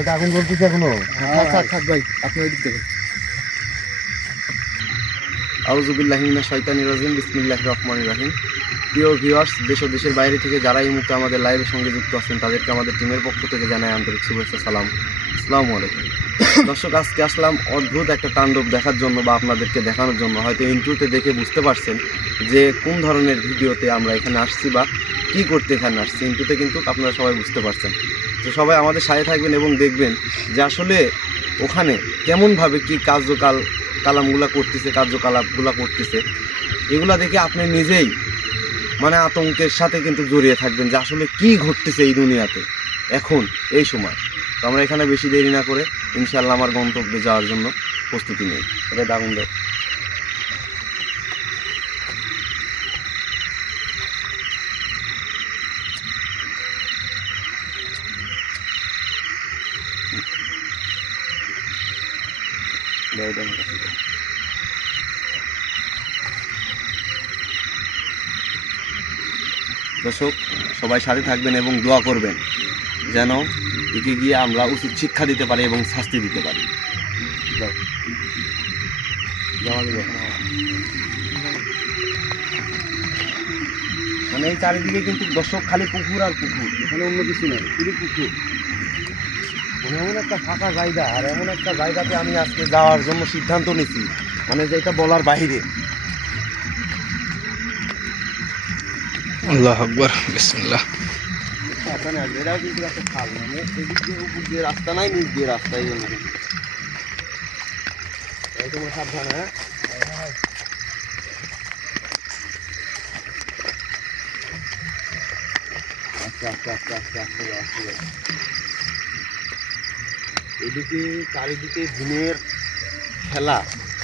এটা আগুন জ্বলতেছে এখনো? থাক ভাই, আপনি ওই দিক থেকে। আউযু বিল্লাহি মিনাশ শাইতানির রাজিম, বিসমিল্লাহির রহমানির রহিম। প্রিয় ভিউয়ার্স, দেশ ও দেশের বাইরে থেকে যারা এই মুহূর্তে আমাদের লাইভের সঙ্গে যুক্ত আছেন তাদেরকে আমাদের টিমের পক্ষ থেকে জানাই আন্তরিক শুভেচ্ছা, সালাম, আসসালামু আলাইকুম। দর্শক, আজকে আসলাম অদ্ভুত একটা তাণ্ডব দেখার জন্য বা আপনাদেরকে দেখানোর জন্য। হয়তো ইন্ট্রোতে দেখে বুঝতে পারছেন যে কোন ধরনের ভিডিওতে আমরা এখানে আসছি বা কী করতে এখানে আসছি। ইন্ট্রোতে কিন্তু আপনারা সবাই বুঝতে পারছেন। তো সবাই আমাদের সাথে থাকবেন এবং দেখবেন যে আসলে ওখানে কেমনভাবে কী কালামগুলো করতেছে, কার্যকলাপগুলো করতেছে। এগুলা দেখে আপনি নিজেই মানে আতঙ্কের সাথে কিন্তু জড়িয়ে থাকবেন যে আসলে কি ঘটতেছে এই দুনিয়াতে এখন এই সময়। তো আমরা এখানে বেশি দেরি না করে ইনশাআল্লাহ আমার গন্তব্যে যাওয়ার জন্য প্রস্তুতি নেই। এটা দারুণ দেয়। দর্শক, সবাই সাথে থাকবেন এবং দোয়া করবেন যেন একে গিয়ে আমরা উচিত শিক্ষা দিতে পারি এবং শাস্তি দিতে পারি। মানে এই চারিদিকে কিন্তু দর্শক খালি পুকুর আর পুকুর, এখানে অন্য কিছু নেই, শুধু পুকুর। মানে এমন একটা ফাঁকা জায়গা, আর এমন একটা জায়গাতে আমি আজকে যাওয়ার জন্য সিদ্ধান্ত নিয়েছি মানে যে এটা বলার বাইরে। আল্লাহু আকবার, বিসমিল্লাহ। এটাও কিন্তু একটা খাল, মানে এদিক দিয়ে উপর দিয়ে রাস্তা নাই, নিচ দিয়ে রাস্তা, এই জন্য তোমার সাবধান। হ্যাঁ, আস্তে আস্তে আস্তে আস্তে আস্তে আস্তে। এদিকে চারিদিকে দিনের খেলা,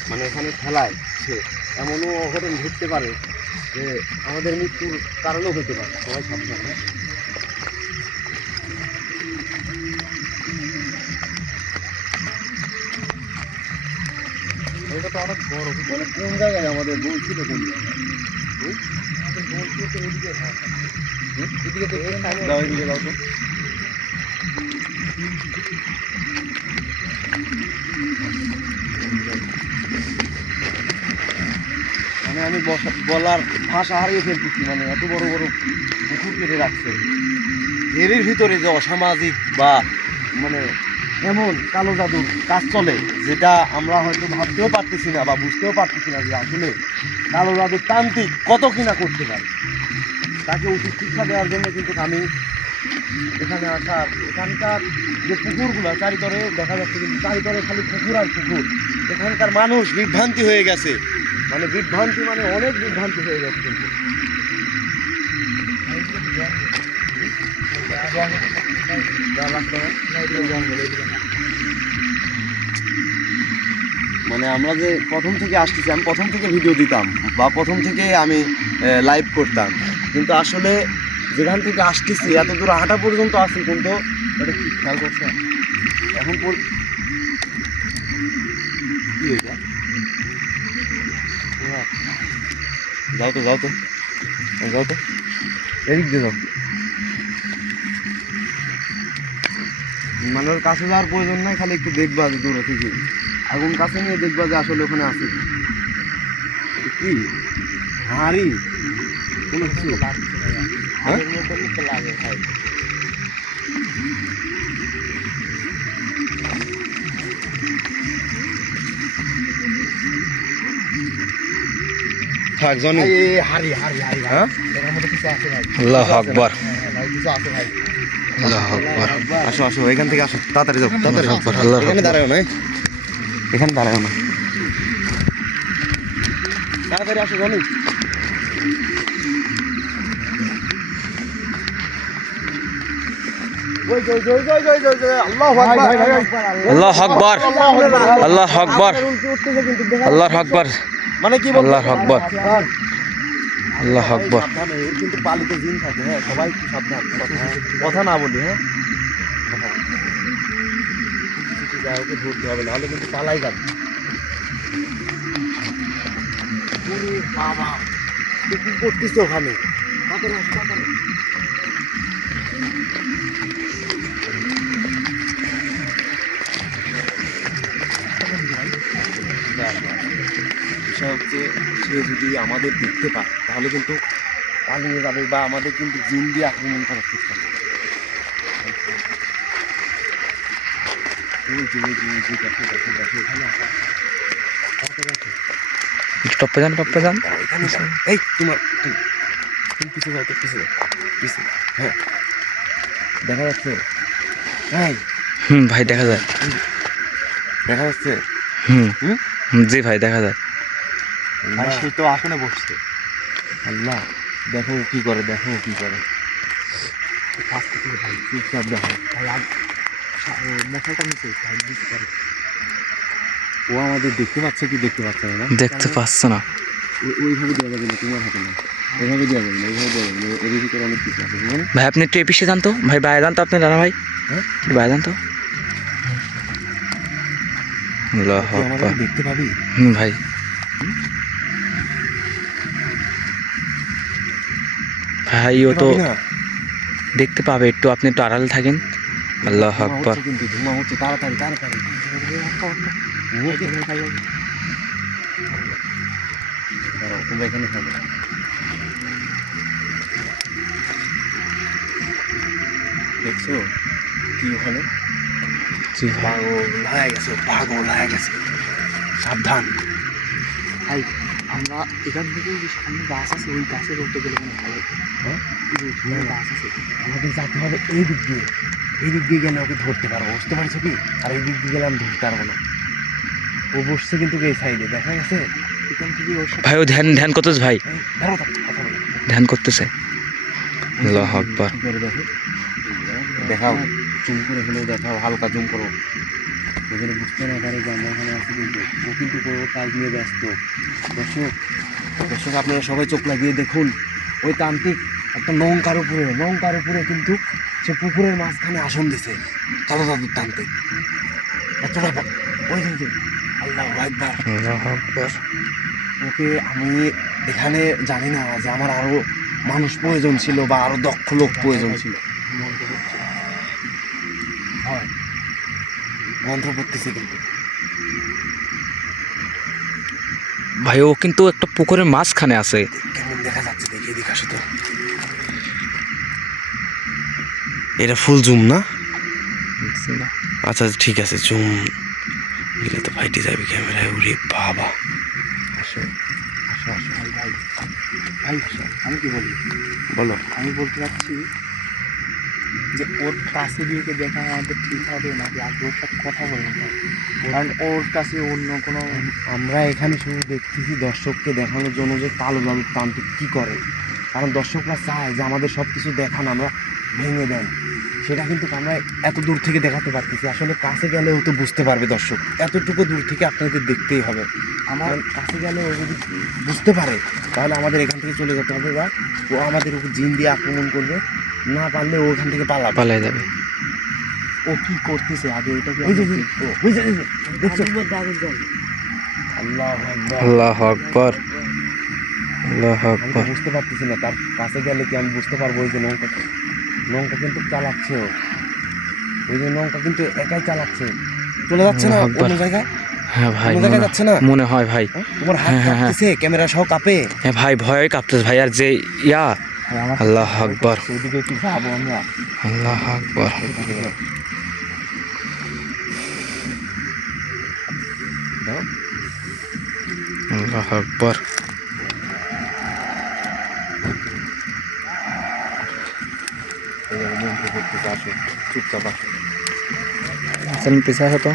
মানে এখানে খেলায় সে এমনও অঘটন ঘটতে পারে যে আমাদের মৃত্যুর কারণও হতে পারে। সবাই সাবধান। হ্যাঁ, এটা তো অনেক বড়। মানে কোন জায়গায় আমাদের বলছিল, কোন জায়গায় আমাদের বলছিল তো এদিকে। হ্যাঁ, এদিকে যাও, এদিকে যাও তো। মানে আমি বলার ভাষা হারিয়ে ফেলতেছি। মানে এত বড় বড় পুকুর কেটে রাখছে, এর ভিতরে যে অসামাজিক বা মানে এমন কালো জাদুর কাজ চলে যেটা আমরা হয়তো ভাবতেও পারতেছি না বা বুঝতেও পারতেছি না যে আসলে কালো জাদুর তান্ত্রিক কত কিনা করতে পারে। তাকে উচিত শিক্ষা দেওয়ার জন্য কিন্তু আমি এখানে আসার। এখানকার যে পুকুরগুলো চারিতরে দেখা যাচ্ছে, কিন্তু চারিতরে খালি পুকুর আর পুকুর। এখানকার মানুষ বিভ্রান্তি হয়ে গেছে, মানে বিভ্রান্তি, মানে অনেক বিভ্রান্তি হয়ে গেছে। কিন্তু মানে আমরা যে প্রথম থেকে আসতেছি, আমি প্রথম থেকে ভিডিও দিতাম বা প্রথম থেকে আমি লাইভ করতাম, কিন্তু আসলে যেখান থেকে আসতেছি এত দূর হাঁটা পর্যন্ত আসি, কিন্তু এটা কি খেয়াল করছে এখন কি এটা? যাও তো যাও তো যাও তো, এদিক দিয়ে যাও। মানে ওর কাছে যাওয়ার প্রয়োজন নাই, খালি একটু দেখবা যে দূরে থেকে আগুন কাছে নিয়ে দেখবা যে আসলে ওখানে আছে কি হাঁড়ি কোনো কিছু। হ্যাঁ, থাক জনি হাঁড়ি হাঁড়ি হাঁড়ি। হ্যাঁ, এর মধ্যে কিছু আছে ভাই। আল্লাহু আকবার, ভাই কিছু আছে ভাই। আল্লাহু আকবার। আসো আসো, এখান থেকে আসো, তাড়াতাড়ি যাও, তাড়াতাড়ি। আল্লাহু এখানে আকবার। দাঁড়াও না, এখানে দাঁড়াও না, তাড়াতাড়ি আসো জনি। আল্লাহু আকবার, আল্লাহু আকবার, আল্লাহু আকবার। মানে কি আল্লাহু আকবার, আল্লাহু আকবার। কিন্তু পালিত জিন থাকে। হ্যাঁ, সবাই একটু সাবধান, কথা না বলি। হ্যাঁ, ওকে ধরতে হবে, নাহলে কিন্তু পালাই যাবে। বাবা, কি করতেছে ওখানে? হচ্ছে সে যদি আমাদের দেখতে পায় তাহলে কিন্তু পালিয়ে যাবে বা আমাদের কিন্তু জিন দিয়ে আক্রমণ করার চেষ্টা করবে। ওই যে দেখো দেখো দেখো এখানে আসা টপে যান এখানে যাও। এই তুমি পিছিয়ে যাও তো, পিছিয়ে হ্যাঁ দেখা যাচ্ছে। হ্যাঁ ভাই দেখা যায়। দেখা যাচ্ছে। জি ভাই দেখা যায়। সে তো আসনে বসছে। আল্লাহ দেখো কি করে, ভাই চুপচাপ দেখো ভাই। মশাটা নিচে ভাই বুঝতে পারে ও আমাদের দেখতে পাচ্ছে কি দেখতে পাচ্ছে না? দেখতে পাচ্ছে না। ওইভাবে দেওয়া যাবে না, তোমার হাতে না, ওইভাবে দেওয়া যাবে না, এর ভিতরে অনেক কিছু আছে বুঝলেন? ভাই আপনি একটু এপিসে যান তো, ভাই বাইরে যান তো, আপনি দাঁড়া ভাই। হ্যাঁ বাইরে যান তো। আল্লাহ তুই আমাদের আকবার। দেখতে পাবি ভাই ভাই ও তো পাবি না? দেখতে পাবে, একটু আপনি একটু আড়ালে থাকেন। আল্লাহ ধোঁয়া আকবার। হচ্ছে কিন্তু, ধোঁয়া হচ্ছে, তাড়াতাড়ি তাড়াতাড়ি দাঁড়াও, তোমরা এখানে থাকো। দেখছো কি ওখানে? জি ভাই। পাগল হয়ে গেছে, সাবধান। ভাই আমরা এখান থেকে যে সামনে গাছ আছে ওই গাছের উঠতে গেলে কোনো ভালো হতো। হ্যাঁ? ওই গাছ আছে আমাদের যেতে হবে এই দিক দিয়ে গেলে ওকে ধরতে পারবো, বুঝতে পারছো কি? আর এই দিক দিয়ে গেলে আমি ধরতে পারবো না। ও বসছে কিন্তু এই সাইডে, দেখা গেছে এখান থেকে ওর সাথে ভাই ও ধ্যান করতেছে ভাই, ধরো তো, কথা বলো। ধ্যান করতেছে। আল্লাহ আকবার। কি করে দেখো, দেখাও, জুম করে হলেও দেখাও, হালকা জুম করো, ও যেন বুঝতে না পারে যে আমরা এখানে আছি। কিন্তু ও কিন্তু কোনো কাজ নিয়ে ব্যস্ত। দর্শক আপনারা সবাই চোখ লাগিয়ে দেখুন, ওই তান্ত্রিক একটা নৌকার উপরে কিন্তু সে পুকুরের মাঝখানে আসন দিছে, কালো জাদুর তান্ত্রিক। এতটা ওই যে আল্লাহু আকবার। আল্লাহ আকবার। ওকে আমি এখানে জানি না যে আমার আরো মানুষ প্রয়োজন ছিল বা আরো দক্ষ লোক প্রয়োজন ছিল। হয় মন্ত্র পড়তেছে কিন্তু। ভাই ও কিন্তু একটা পুকুরের মাঝখানে আছে। কেমন দেখা যাচ্ছে দেখি, এদিকে আসো তো। এটা ফুল জুম না? আচ্ছা ঠিক আছে, জুম দিলে তো ফাইটে যাবে ক্যামেরায়। উরে বাবা, আসো আসো আসো। ভাই ভাই ভাই আমি কি বলি, বলো। আমি বলতে চাচ্ছি যে ওর কাছে গিয়ে দেখা আমাদের ঠিক হবে নাকি আগে ওর সাথে কথা বলতে হবে? কারণ ওর কাছে অন্য কোনো আমরা এখানে শুধু দেখতেছি দর্শককে দেখানোর জন্য যে কালো জাদুর তান্ত্রিক কি করে। কারণ দর্শকরা চায় যে আমাদের সব কিছু দেখান, আমরা ভেঙে দেন। সেটা কিন্তু আমরা এত দূর থেকে দেখাতে পারতেছি। আসলে কাছে গেলে ও তো বুঝতে পারবে দর্শক, এতটুকু দূর থেকে আপনাদের দেখতেই হবে। আমার কাছে গেলে ও যদি বুঝতে পারে তাহলে আমাদের এখান থেকে চলে যেতে হবে, বা ও আমাদের উপর জিন দিয়ে আক্রমণ করবে। না পারলে ও ওখান থেকে পালাই যাবে। ও কি করতেছে আগে এটা কি ওই যে আমরা দেখছো? দেখছো? আল্লাহু আকবার। আল্লাহ আকবার। আল্লাহ আমি তো আকবার। বুঝতে পারতেছি না, তার কাছে গেলে কি আমি বুঝতে পারবো? ওই যে নৌকা কিন্তু চালাচ্ছে ও, ওই যে নৌকা কিন্তু একাই চালাচ্ছে, চলে যাচ্ছে না আল্লাহু আকবার। অন্য জায়গায়। হ্যাঁ ভাই কোনো জায়গায় যাচ্ছে না? মনে হয় ভাই। তোমার হাত হ্যাঁ, হ্যাঁ, হ্যাঁ। কাঁপতেছে, ক্যামেরা সহ কাঁপে। হ্যাঁ ভাই ভয় কাঁপতেছে ভাই। আর যে ইয়া আল্লাহ আকবার। সেদিকে কি যাবো আমরা? আল্লাহ আকবার। দাও। আল্লাহ আকবার। এইভাবে মন্ত্র করতেছে, আসো চুপচাপ আসো। চলুন পিছিয়ে আসো তো।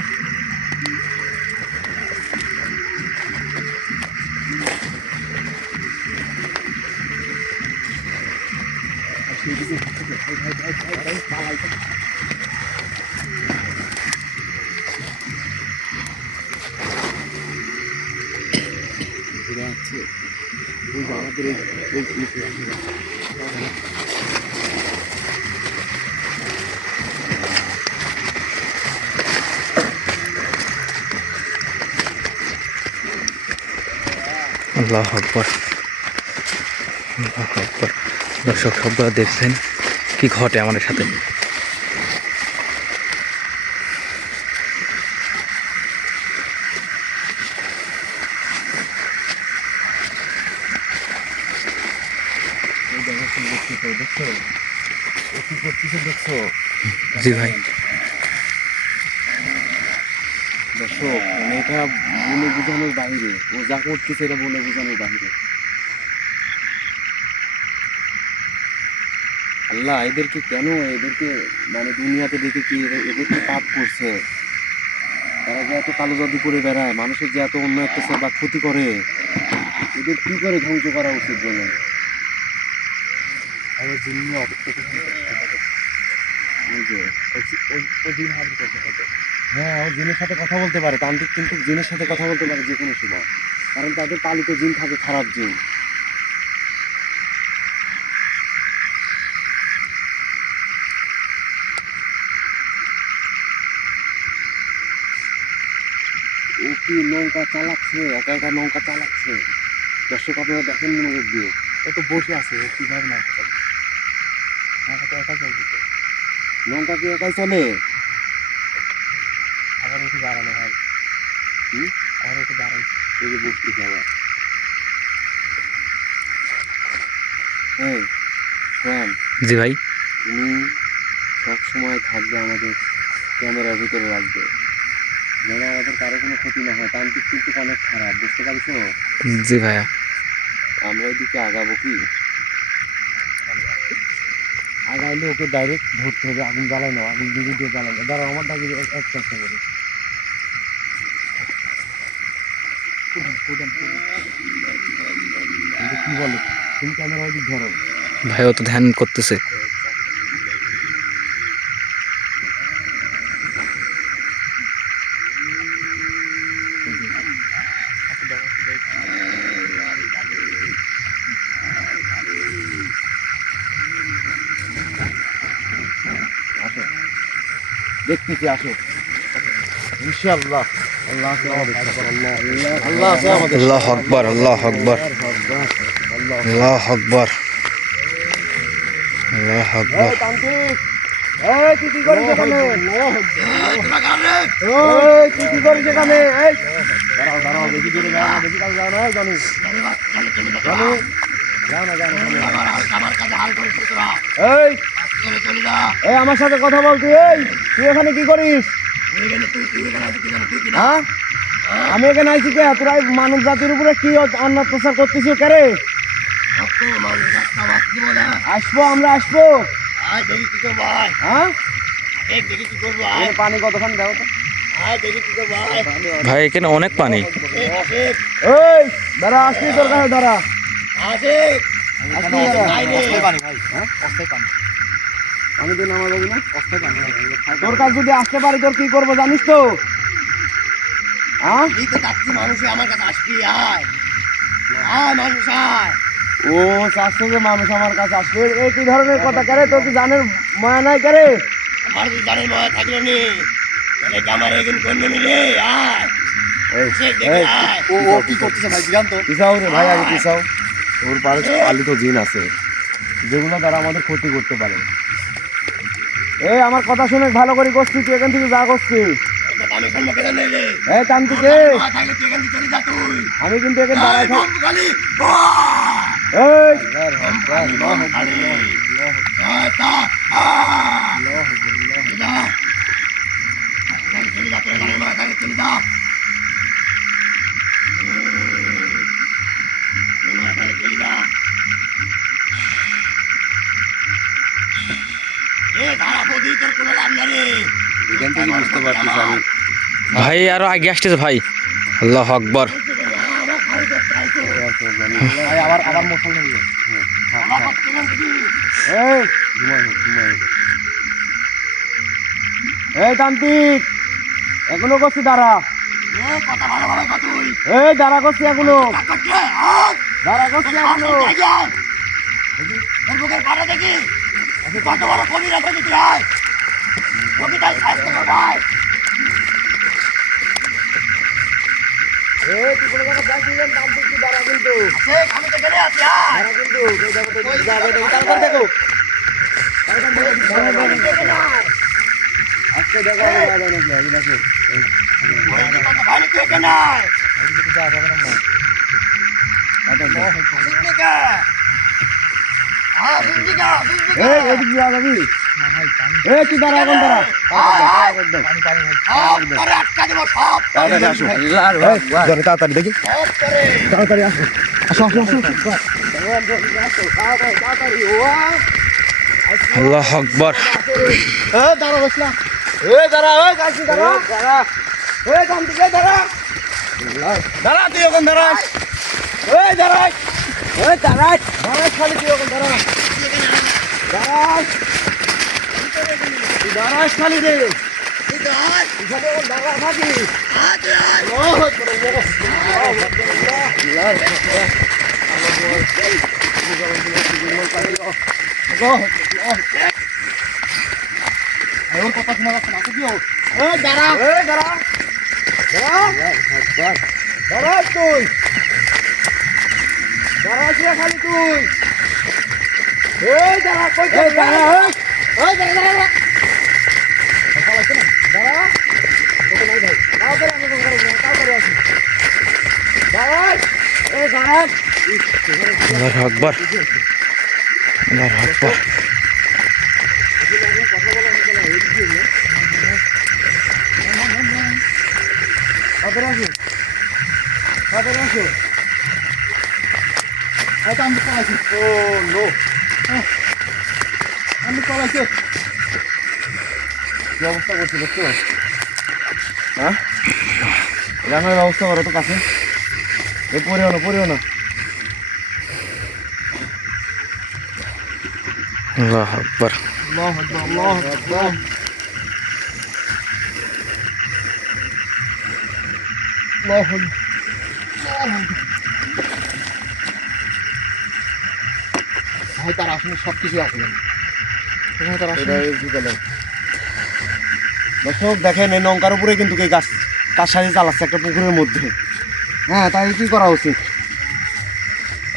ঘুরে আসছে ওই যে আমাদের এই আল্লাহ আকবার। আল্লাহ আকবার। দর্শক সবগুলো দেখছেন কি ঘটে আমাদের সাথে। জি ভাই। দর্শক মানে এটা বলে বোঝানোর বাহিরে, ও যা করতেছে এটা বলে বোঝানোর বাহিরে। আল্লাহ এদেরকে কেন, এদেরকে মানে দুনিয়াতে দেখে কি এদেরকে পাপ করছে? তারা যে এত কালো জাদু করে বেড়ায়, মানুষের যে এত অন্যায় অত্যাচার বা ক্ষতি করে, এদের কি করে ধ্বংস করা উচিত বলেন? আরে জিন্নি অপেক্ষা এই যে, ও দিন হাজির করতে হবে। হ্যাঁ ও জিনের সাথে কথা বলতে পারে, তান্ত্রিক কিন্তু জিনের সাথে কথা বলতে পারে যে কোনো সময়, কারণ তাদের পালিত জিন থাকে খারাপ জিন। ও কি নৌকা চালাচ্ছে, একা একা নৌকা চালাচ্ছে। দর্শক আপনারা দেখেন মনোযোগ দিয়ে। ও তো বসে আছে, ও কিভাবে না চলে? নৌকা তো একা চলছে, নৌকা কি একাই চলে? আবার উঠে দাঁড়ালো ভাই। হুম? আবার উঠে দাঁড়াইছে। এই যে বসতেছে আবার। এই শোন, জি ভাই। তুমি সব সময় থাকবে আমাদের ক্যামেরার ভিতরে রাখবে, যেন আমাদের কারো কোনো ক্ষতি না হয়। তান্ত্রিক কিন্তু অনেক খারাপ, বুঝতে পারছো? জি ভাইয়া। আমরা এদিকে আগাবো কি? আগাইলে ওকে ডাইরেক্ট ধরতে হবে, আগুন জ্বালানো, আগুন দিকে দিয়ে জ্বালানো। দাঁড়াও আমার ডাকে এক চেষ্টা করি। কিন্তু কি বলো, তুমি ক্যামেরা ওদিক ধরো। ভাই ও তো ধ্যান করতেছে। আসো, দেখতেছি, আসো। ইনশাআল্লাহ আল্লাহ আছে আমাদের সাথে। আল্লাহ আছে আমাদের সাথে। আল্লাহু আকবার, আল্লাহু আকবার, আল্লাহ। আল্লাহু আকবার, আল্লাহু আকবার। এই তান্ত্রিক, এই তুই কি করিস এখানে? এই তুই কি করিস এখানে? এই দাঁড়াও দাঁড়াও, বেশি দূরে যাও না, বেশি কাছে যাও না। এই জনি জনি, যাও না যাও না। এই এই আমার সাথে কথা বল তুই। এই তুই এখানে কি করিস? হ্যাঁ আমি এখানে আইছি কে? তোরা এই মানব জাতির উপরে কি অন্য অত্যাচার করতেছিস কে রে? আসবো, আমরা আসবো। হ্যাঁ এখানে পানি কতক্ষণ দাও তো? ভাই এখানে অনেক পানি। এই দাঁড়া, আসবি তোর কাছে দাঁড়া। আসবি দাঁড়া। হ্যাঁ? পানি দিয়ে নামা যাবি না? তোর কাছে যদি আসতে পারি তোর কি করবো জানিস তো? হ্যাঁ ও চাচ্ছে যে মানুষ আমার কাছে আসবে, এই কি ধরনের কথা কেরে? তোর কি জানের মায়া নাই কেরে? আমার তো জানে মা থাকলো নি তাহলে আমার এখন কোন মিলে আয় সে দেখে আয় ও কি করতেছে ভাই জিগান তো? পিছাও রে ভাই, আগে পিছাও। ওর পারে পালিত জিন আছে যেগুলো দ্বারা আমাদের ক্ষতি করতে পারে। এই আমার কথা শুনে ভালো করে করছিস, তুই এখান থেকে যা করছিস। আমি শুনবো কেন নেই রে এই তান্ত্রিকে, মা থাকলে তুই এখান থেকে চলে যা তুই আমি কিন্তু এখানে দাঁড়াই থাক। খালি এই এখান থেকে বুঝতে পারতেছি আমি। ভাই আরো আগে আসতেছে ভাই। আল্লাহু আকবার। ভাই আবার আবার মশাল নেই। এই ঘুমাই হোক, ঘুমাই হোক। এই তান্ত্রিক এখনো করছি দাঁড়া। কথা ভালোভাবে কত তুই এই দাঁড়া করছি এখনো, করছে দাঁড়া করছি এখনো। তোর বুকের পাড়া দেখি কত বড় কবি রাখো দিতে হয় কবি তাই স্বাস্থ্য ভাই এই তুই কোনো জায়গায় যাচ্ছিলেন, তান্ত্রিক তুই দাঁড়া কিন্তু, আমি তো গেলে আছি দাঁড়া কিন্তু। এই দেখো তো যাবে, দেখো তাড়াতাড়ি দেখো, আজকে দেখো আমি যাবে নাকি, আমি দেখো। ভাই তুই এখানে আয় এই এদিক দিয়ে যাবি? এই তুই দাঁড়া এখন দাঁড়া সব করে আটকা দেবো, সব তাড়াতাড়ি আসো তাড়াতাড়ি দেখি সব করে। তাড়াতাড়ি আসো আসো আসো আল্লাহ আকবার। দাঁড়া বস না দাঁড়া গাছি দাঁড়া দাঁড়া দাম দিকে দাঁড়া দাঁড়া তুই ওখান দাঁড়াস দাঁড়াই দাঁড়াই দাঁড়াই খালি তুই ওখান দাঁড়া দাঁড়াস দাঁড়াস খালি রে তুই তো আয়, দাঁড়া থাকি আয় তুই আয়। ওর কথা শোনা যাচ্ছে না কি দাঁড়া দাঁড়া দাঁড়া দাঁড়া তুই দাঁড়া খালি তুই দাঁড়া কই দাঁড়া দাঁড়া দাঁড়া দাঁড়া কত নাই ভাই তাড়াতাড়ি আমি তাড়াতাড়ি আসি দাঁড়া দাঁড়া আল্লাহু আকবার। আল্লাহু আকবার। আমি চলাইছি কি অবস্থা করছি দেখছো হ্যাঁ রান্নার ব্যবস্থা করো তো কাছে এই পরেও না আল্লাহু আকবার। ভাই তার আসলে সব কিছু আছে দর্শক দেখেন এই নৌকার উপরে কিন্তু এই গাছ কার সাথে চালাচ্ছে একটা পুকুরের মধ্যে হ্যাঁ তাই কি করা উচিত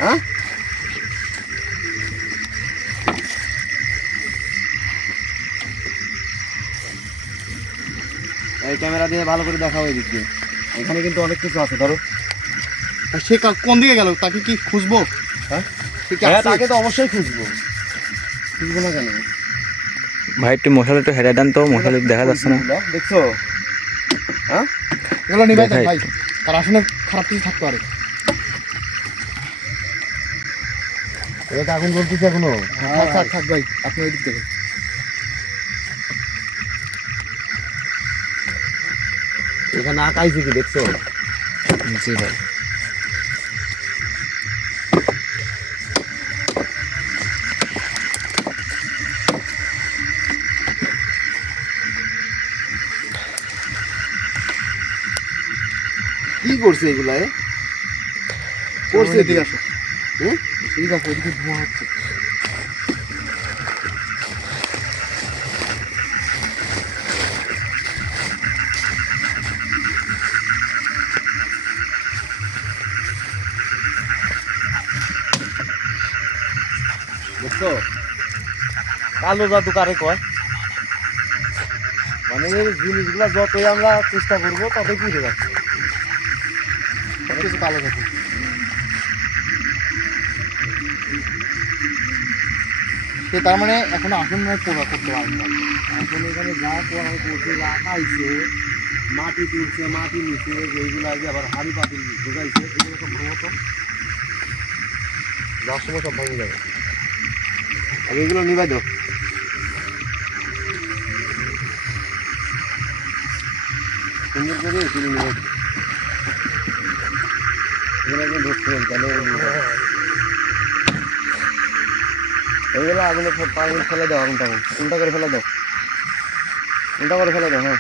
হ্যাঁ এই ক্যামেরা দিয়ে ভালো করে দেখা হয় দিক দিয়ে এখানে কিন্তু অনেক কিছু আছে ধরো সে কোন দিকে গেল? তাকে কি খুঁজবো? হ্যাঁ সে কি হ্যাঁ আছে? তাকে তো অবশ্যই খুঁজবো না কেন ভাই একটু মশালা একটু হেরে দেন তো, মশালা দেখা যাচ্ছে না। দেখছো হ্যাঁ এগুলো নিবাই দেন দেখাই। ভাই, তার আসলে খারাপ কিছু থাকতে পারে। এটা আগুন জ্বলতেছে এখনো থাক ভাই, আপনি ওই দিক থেকে। এখানে আঁকাইছে কি দেখছো জি ভাই। কি করছে এগুলা করছে এদিকে আসো। হুম? এদিকে আসো, এদিকে ধোঁয়া হচ্ছে। দেখছো কালো জাদু কারে কয় মানে এই জিনিসগুলা যতই আমরা চেষ্টা করবো ততই পুড়ে যাচ্ছে সব কিছু কালো থাকে। সে তার মানে এখনো আসন পোড়া করতে পারেনি। এখন এখানে যা করা করছে আঁকাইছে মাটি তুলছে মাটি নিচ্ছে এইগুলা যে আবার হাড়ি পাতিল ঢুকাইছে এগুলো সব ভাঙতো যার সময় সব ভাঙে যাবে আর এগুলো নিবাই দাও সুন্দর করে তুলে নিবাই দাও এগুলো একদম ধরতে হবে তাহলে এইগুলো আগুনে পাগুন ফেলে দাও আগুনটা উল্টা করে ফেলে দাও উল্টা করে ফেলে দাও হ্যাঁ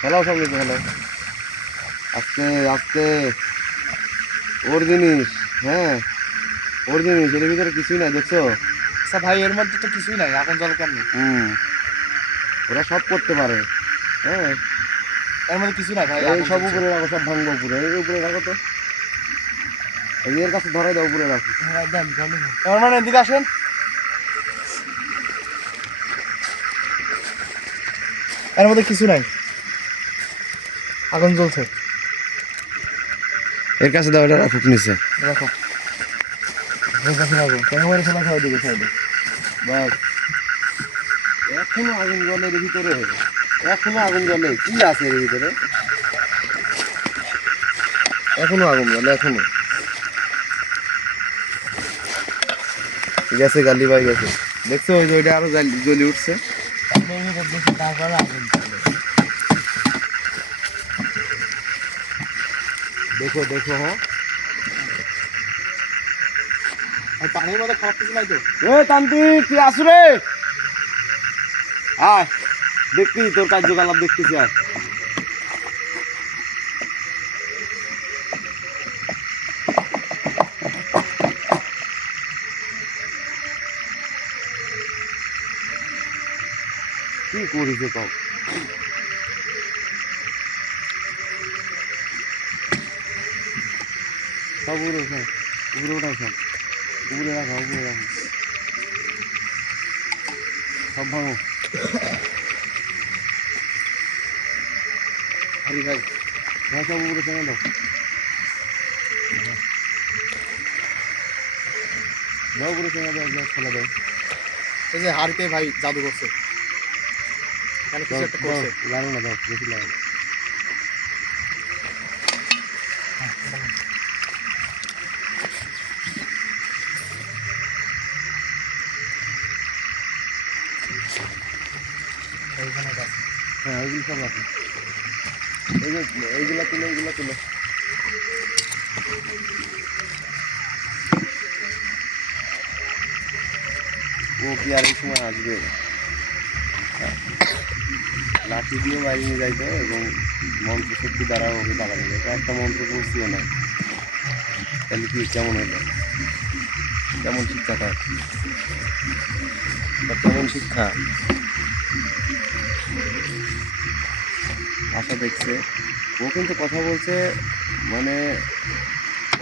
ফেলাও সব নিতে ফেলাও আস্তে আস্তে ওর জিনিস হ্যাঁ ওর জিনিস এর ভিতরে কিছুই নাই দেখছো আচ্ছা ভাই, এর মধ্যে তো কিছুই নাই, এখন জল কেমন? ওরা সব করতে পারে হ্যাঁ এর মধ্যে কিছু নাই ভাই। এই সব উপরে রাখো সব ভাঙবো উপরে এই উপরে রাখো তো এই এর কাছে ধরে দাও উপরে রাখো এর মানে এদিকে আসেন। এর মধ্যে কিছু নাই, আগুন জ্বলছে। এর কাছে দাও এটা রাখুক নিচে দেখো এর কাছে রাখো ক্যামেরা ফেলা খাওয়া দিকে সাইডে বাস এখনো আগুন জ্বলে এর ভিতরে, এখনো আগুন জ্বলে। কি আছে এর ভিতরে? এখনো আগুন জ্বলে, এখনো গেছে, গালি ভাই গেছে। দেখছো ওই যে ওইটা আরো জ্বলি উঠছে। তারপরে আগুন জ্বলে। দেখো দেখো, হ্যাঁ আর পানির মধ্যে খারাপ কিছু নাই তো? এ তান্ত্রিক তুই আসু রে, আয় দেখতি তোর কার্যকলাপ দেখতেছি। আয় কি করিস কম? সব উপরে উঠাও, উপরে উঠাও, সব উপরে রাখো, উপরে রাখো, সব ভাঙো। হারি ভাই, হ্যাঁ সব উপরে ফেলে দাও, দাও উপরে ফেলে দাও, ফেলে দাও। এই যে হাড়িতে ভাই জাদু করছে, মানে কিছু একটা করছে। লাগো না, দাও বেশি লাগো। হ্যাঁ ওইগুলো সব রাখো, এইগুলা তুলো, এইগুলা তুলো। ও কি আর এই সময় আসবে? লাঠি দিয়ে বাইরে নিয়ে যাইতে হয় এবং মন্ত্র শক্তি দ্বারা ওকে দাঁড়ানো যায়। একটা মন্ত্র পড়ছিও না, তাহলে কি কেমন হলো? কেমন শিক্ষাটা, কেমন শিক্ষা? ভাষা দেখছে ও, কিন্তু কথা বলছে মানে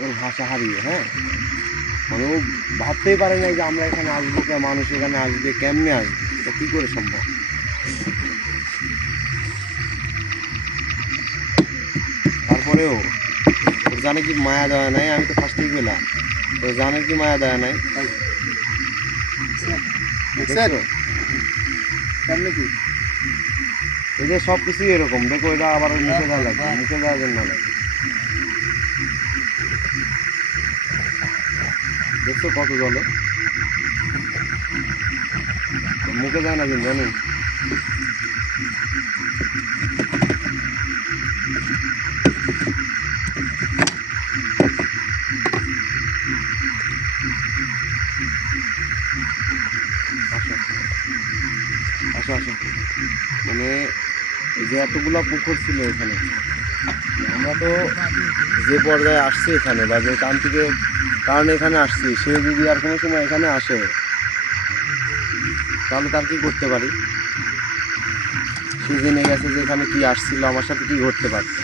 ওর ভাষা হারিয়ে। হ্যাঁ মানে ও ভাবতেই পারে না যে আমরা এখানে আসবো, মানুষ এখানে আসবে, কেমনে আসবে, এটা কী করে সম্ভব? তারপরেও ওর জানে কি মায়া দেওয়া নাই? আমি তো ফার্স্টেই গেলাম, তো জানে কি মায়া দেওয়া নাই? কেমনে কি এদের সব কিছুই এরকম। দেখো এটা আবার মুখে দেওয়া লাগবে, মুখে দেওয়ার জন্য লাগবে। দেখছো কত জলে, মুখে যায় না কিন্তু জানেন। আসো আসো, মানে এই যে এতগুলা পুকুর ছিল এখানে, আমরা তো যে পর্যায়ে আসছি এখানে বা যে তান্ত্রিকের কারণে এখানে আসছি, সে যদি আর কোনো সময় এখানে আসে তাহলে তার কি করতে পারি? সে জেনে গেছে যে এখানে কি আসছিল, আমার সাথে কি ঘটতে পারছে।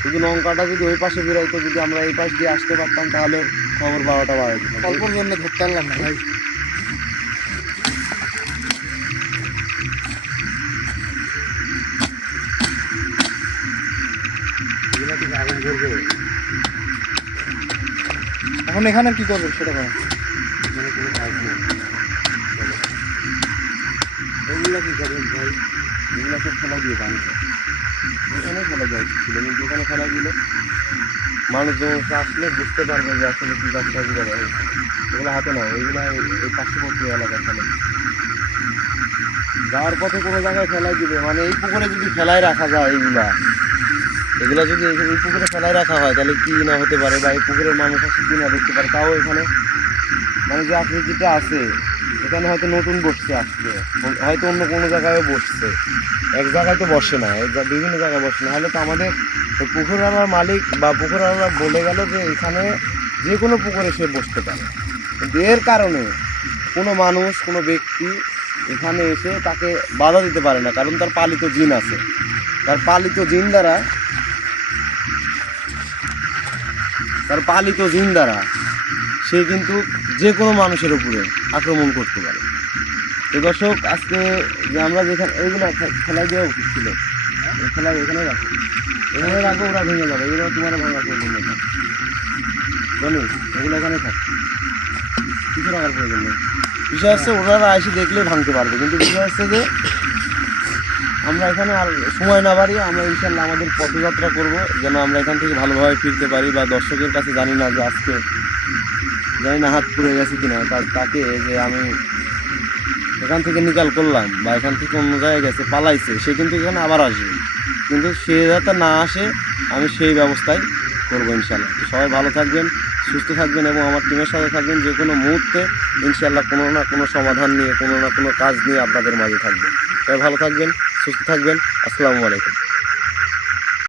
শুধু নৌকাটা যদি ওই পাশে বেরোইতো, যদি আমরা এই পাশ দিয়ে আসতে পারতাম, তাহলে খবর পাওয়াটা বাড়াই দিতাম। অল্পর জন্য ধরতে পারলাম না ভাই। এখন এখানে কি করবে সেটা বলো। এখানে কোনো কাজ নেই। এগুলো কি করবেন ভাই? এগুলো সব ফেলা দিয়ে পানিতে, এখানে ফেলা যায় ছিল, কিন্তু এখানে ফেলা দিলে মানুষজন আসলে বুঝতে পারবে যে আসলে কী কাজটা করে। এগুলো হাতে না, ওইগুলো এই পার্শ্ববর্তী এলাকায় ফেলে যাওয়ার পথে কোনো জায়গায় ফেলাই দিবে। মানে এই পুকুরে যদি ফেলাই রাখা যায়, এগুলো যদি এই পুকুরে ফেলাই রাখা হয়, তাহলে কি না হতে পারে, বা এই পুকুরের মানুষ আসে কি না দেখতে পারে। তাও এখানে মানে যে আকৃতিটা আছে, এখানে হয়তো নতুন বসছে, আসছে হয়তো অন্য কোনো জায়গায়ও বসছে, এক জায়গায় তো বসে না, বিভিন্ন জায়গায় বসে না। হলে তো আমাদের পুকুরওয়ালার মালিক বা পুকুরওয়ালা বলে গেল যে এখানে যে কোনো পুকুরে সে বসতে পারে, কিন্তু এর কারণে কোনো মানুষ, কোনো ব্যক্তি এখানে এসে তাকে বাধা দিতে পারে না, কারণ তার পালিত জিন আছে। তার পালিত জিন দ্বারা সে কিন্তু যে কোনো মানুষের উপরে আক্রমণ করতে পারে। তো দর্শক, আজকে যে আমরা যেখানে এইগুলো খেলাই দেওয়া উচিত ছিল, খেলাই এখানে রাখো, এখানে রাখো, ওরা ভেঙে যাবে। এগুলো তোমার ভাঙা প্রয়োজন নেই, জানি এগুলো এখানে থাক, কিছু রাখার প্রয়োজন নেই। বিষয় হচ্ছে ওনারা এসে দেখলেই ভাঙতে পারবে, কিন্তু বিষয় হচ্ছে যে আমরা এখানে আর সময় না বাড়িয়ে আমরা ইনশাল্লাহ আমাদের পথযাত্রা করব, যেন আমরা এখান থেকে ভালোভাবে ফিরতে পারি, বা দর্শকের কাছে জানি না যে আজকে জানি না হাত পুড়ে গেছে কিনা তাকে যে আমি এখান থেকে নিকাল করলাম বা এখান থেকে অন্য জায়গায় গেছে পালাইছে, সে কিন্তু এখানে আবার আসবে, কিন্তু সে যাতে না আসে আমি সেই ব্যবস্থাই করবো ইনশাল্লাহ। তো সবাই ভালো থাকবেন, সুস্থ থাকবেন এবং আমার টিমের সাথে থাকবেন। যে কোনো মুহূর্তে ইনশাল্লাহ কোনো না কোনো সমাধান নিয়ে কোনো না কোনো কাজ নিয়ে আপনাদের মাঝে থাকবেন। সবাই ভালো থাকবেন, সুস্থ থাকবেন। আসসালামু আলাইকুম।